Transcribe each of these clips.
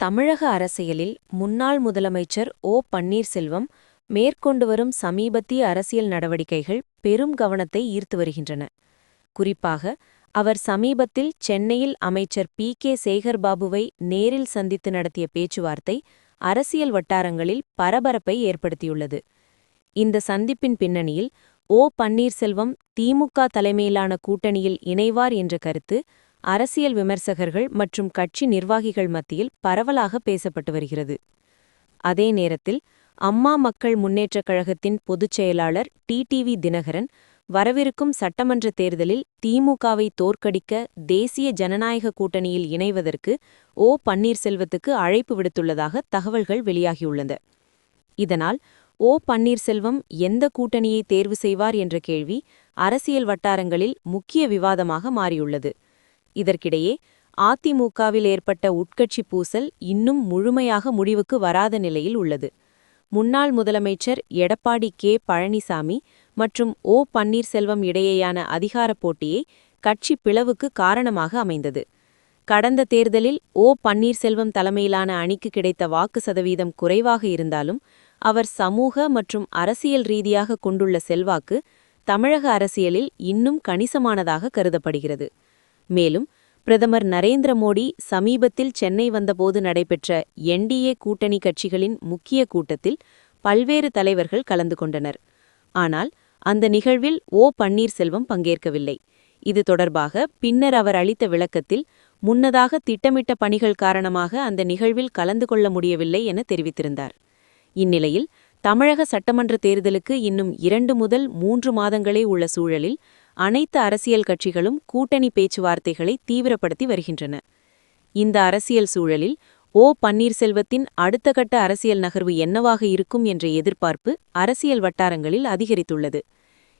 தமிழக அரசியலில் முன்னாள் முதலமைச்சர் ஓ பன்னீர்செல்வம் மேற்கொண்டு வரும் சமீபத்திய அரசியல் நடவடிக்கைகள் பெரும் கவனத்தை ஈர்த்து வருகின்றன. குறிப்பாக அவர் சமீபத்தில் சென்னையில் அமைச்சர் கே சேகர்பாபுவை நேரில் சந்தித்து நடத்திய பேச்சுவார்த்தை அரசியல் வட்டாரங்களில் பரபரப்பை ஏற்படுத்தியுள்ளது. இந்த சந்திப்பின் பின்னணியில் ஓ பன்னீர்செல்வம் திமுக தலைமையிலான கூட்டணியில் இணைவார் என்ற கருத்து அரசியல் விமர்சகர்கள் மற்றும் கட்சி நிர்வாகிகள் மத்தியில் பரவலாக பேசப்பட்டு வருகிறது. அதே நேரத்தில் அம்மா மக்கள் முன்னேற்றக் கழகத்தின் பொதுச் செயலாளர் டிடிவி தினகரன் வரவிருக்கும் சட்டமன்ற தேர்தலில் திமுகவை தோற்கடிக்க தேசிய ஜனநாயக கூட்டணியில் இணைவதற்கு ஓ பன்னீர்செல்வத்துக்கு அழைப்பு விடுத்துள்ளதாக தகவல்கள் வெளியாகியுள்ளன. இதனால் ஓ பன்னீர்செல்வம் எந்த கூட்டணியை தேர்வு செய்வார் என்ற கேள்வி அரசியல் வட்டாரங்களில் முக்கிய விவாதமாக மாறியுள்ளது. இதற்கிடையே அதிமுகவில் ஏற்பட்ட உட்கட்சி பூசல் இன்னும் முழுமையாக முடிவுக்கு வராத நிலையில் உள்ளது. முன்னாள் முதலமைச்சர் எடப்பாடி பழனிசாமி மற்றும் ஓ பன்னீர்செல்வம் இடையேயான அதிகாரப் போட்டியே கட்சி பிளவுக்கு காரணமாக அமைந்தது. கடந்த தேர்தலில் ஓ பன்னீர்செல்வம் தலைமையிலான அணிக்கு கிடைத்த வாக்கு சதவீதம் குறைவாக இருந்தாலும் அவர் சமூக மற்றும் அரசியல் ரீதியாக கொண்டுள்ள செல்வாக்கு தமிழக அரசியலில் இன்னும் கணிசமானதாக கருதப்படுகிறது. மேலும் பிரதமர் நரேந்திர மோடி சமீபத்தில் சென்னை வந்தபோது நடைபெற்ற என்டிஏ கூட்டணி கட்சிகளின் முக்கிய கூட்டத்தில் பல்வேறு தலைவர்கள் கலந்து கொண்டனர். ஆனால் அந்த நிகழ்வில் ஓ பன்னீர்செல்வம் பங்கேற்கவில்லை. இது தொடர்பாக பின்னர் அவர் அளித்த விளக்கத்தில் முன்னதாக திட்டமிட்ட பணிகள் காரணமாக அந்த நிகழ்வில் கலந்து கொள்ள முடியவில்லை என தெரிவித்திருந்தார். இந்நிலையில் தமிழக சட்டமன்ற தேர்தலுக்கு இன்னும் 2 முதல் 3 மாதங்களே உள்ள சூழலில் அனைத்து அரசியல் கட்சிகளும் கூட்டணி பேச்சுவார்த்தைகளை தீவிரப்படுத்தி வருகின்றன. இந்த அரசியல் சூழலில் ஓ பன்னீர்செல்வத்தின் அடுத்த கட்ட அரசியல் நகர்வு என்னவாக இருக்கும் என்ற எதிர்பார்ப்பு அரசியல் வட்டாரங்களில் அதிகரித்துள்ளது.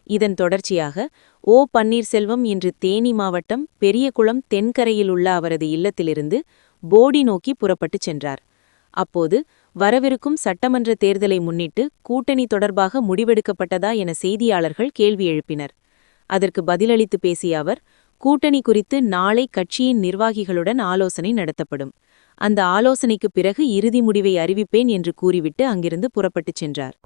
இதன் தொடர்ச்சியாக ஓ பன்னீர்செல்வம் இன்று தேனி மாவட்டம் பெரியகுளம் தென்கரையில் உள்ள அவரது இல்லத்திலிருந்து போடி நோக்கி புறப்பட்டுச் சென்றார். அப்போது வரவிருக்கும் சட்டமன்ற தேர்தலை முன்னிட்டு கூட்டணி தொடர்பாக முடிவெடுக்கப்பட்டதா என செய்தியாளர்கள் கேள்வி எழுப்பினர். அதற்கு பதிலளித்து பேசிய அவர், கூட்டணி குறித்து நாளை கட்சியின் நிர்வாகிகளுடன் ஆலோசனை நடத்தப்படும். அந்த ஆலோசனைக்குப் பிறகு இறுதி முடிவை அறிவிப்பேன் என்று கூறிவிட்டு அங்கிருந்து புறப்பட்டுச் சென்றார்.